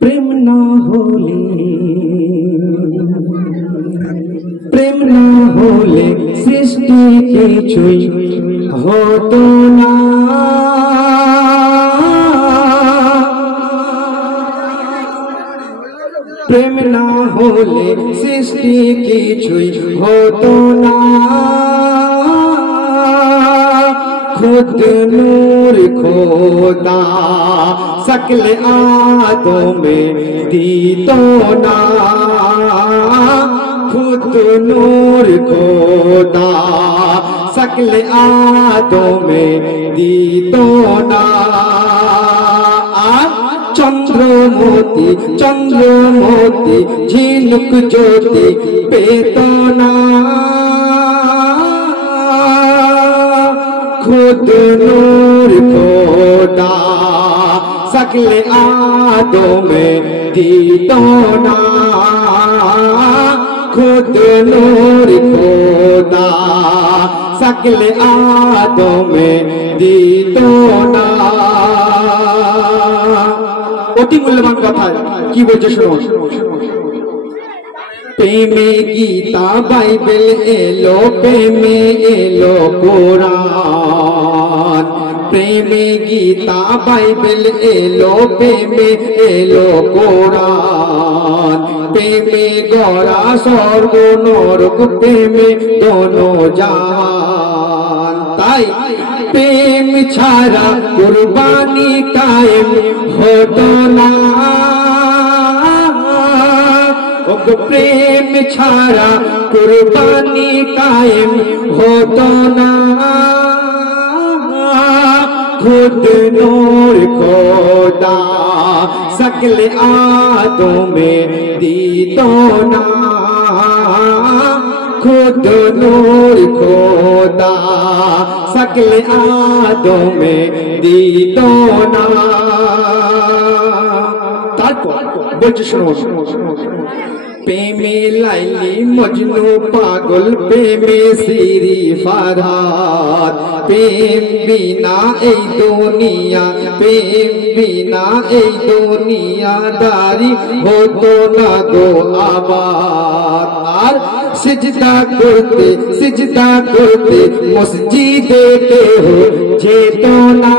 प्रेम ना होले प्रेम ना होले सृष्टि কিছুই হতো না। प्रेम ना होले सृष्टि কিছুই হতো না। खुद नूर खोदा सकल आदों में दी तो ना। खुद नूर खोदा सकल आदों में दी तो ना। चंद्र मोती झिनुक ज्योति पेतो ना। खुद नूर खोदा सकल आदों में दी तो ना। खुद नूर खोदा सकल आदों में दी तो ना। অতি মূল্যবান কথা কি বলছে শুনো। প্রেমে গীতা বাইবেল এলো, প্রেমে এলো কোরআন। প্রেমে গীতা বাইবেল এলো, প্রেমে এলো কোরআন। প্রেমে গড়া স্বর্গ নরক, প্রেমে দোনো জাহান। তাই প্রেম ছাড়া কুরবানি কায়েম হতো না। प्रेम छाड़ा कुर्बानी कायम होतो ना। खुद नूर खोदा सकल आदों में दी तो ना। खुद नूर खोदा सकल आदों में दी तो ना। বলছি শোনো। প্রেমে লাইলি মজনু পাগল, প্রেমে সিরি ফারহাদ। প্রেম বিনা এই দুনিয়া, প্রেম বিনা এই দুনিয়াদারি হতো না গো আবার। আর সিজদা করতে মসজিদে কেহ যেত না।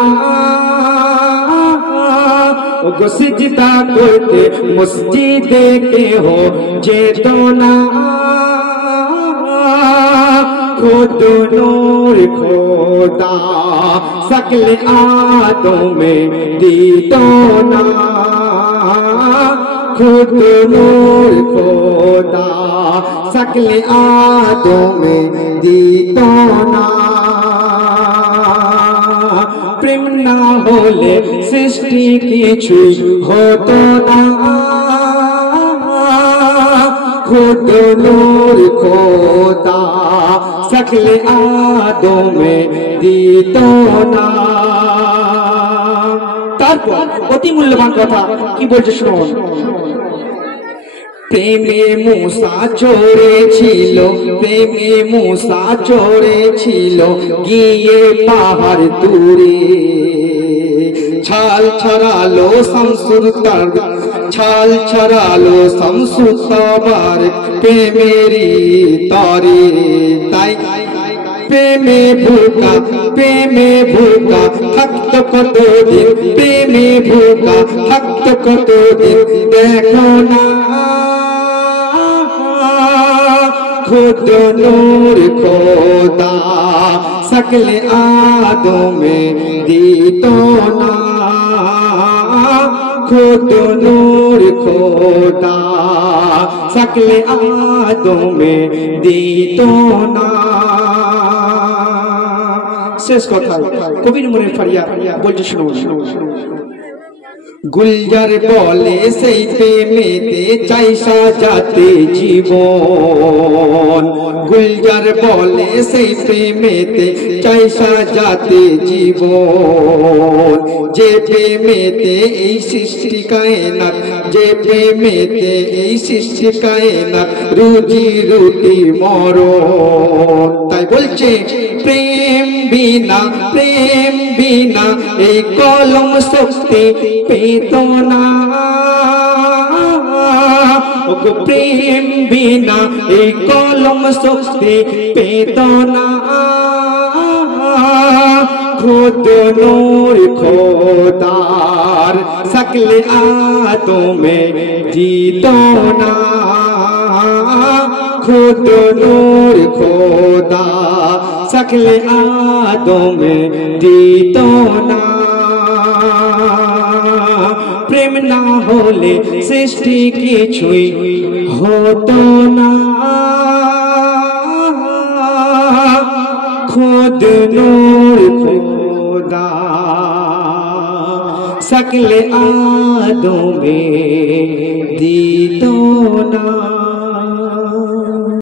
सिजदा करते मस्जिदे के हो जेतो ना। खुद नूर खोदा सकल आदों में दी तो ना। खुद नूर खोदा सकल आदों में दी तो ना। प्रेम ना होले सृष्टि কিছুই হতো না। खुद नूर खोदा सकल आदों में दी तो ना। তারপর অতি মূল্যবান কথা কি বলছে শুনুন। প্রেমে মুসা চড়েছিল, প্রেমে মুসা চড়েছিল গিয়ে পাহাড় দূরে। ছাল ছড়ালো শামসুত্তাবার প্রেমেরি তরে। তাই প্রেমে ভুকা থাকতো কতদিন, প্রেমে ভুকা থাকতো কতদিন দেখো না। खुद नूर खोदा सकल आदों में दी तो ना। खुद नूर खोदा सकल आदों में दी तो ना। শেষ কথা কবির মনের ফারিয়া বলছে শুনুন। গুলজার বলে সেই প্রেমেতে চাই সাজাতে জীবন। গুলজার বলে সেই প্রেমেতে চাই সাজাতে জীবন। যে প্রেমেতে এই সৃষ্টি কায়নাত, যে প্রেমেতে এই সৃষ্টি কায়নাত, রুজি রুটি মরণ। তাই বলছে প্রেম বিনা, প্রেম বিনা এই কলম শক্তি পেত না। প্রেম বিনা এই কলম শক্তি পেত না। खुद नूर खोदार सकले आदमे जीतो ना। खुद नूर खोदा सकले आदमे जीतो ना। प्रेम ना होले सृष्टि किछुई होतो ना। खुद नूर खोदा सकले आदमे दीतो ना।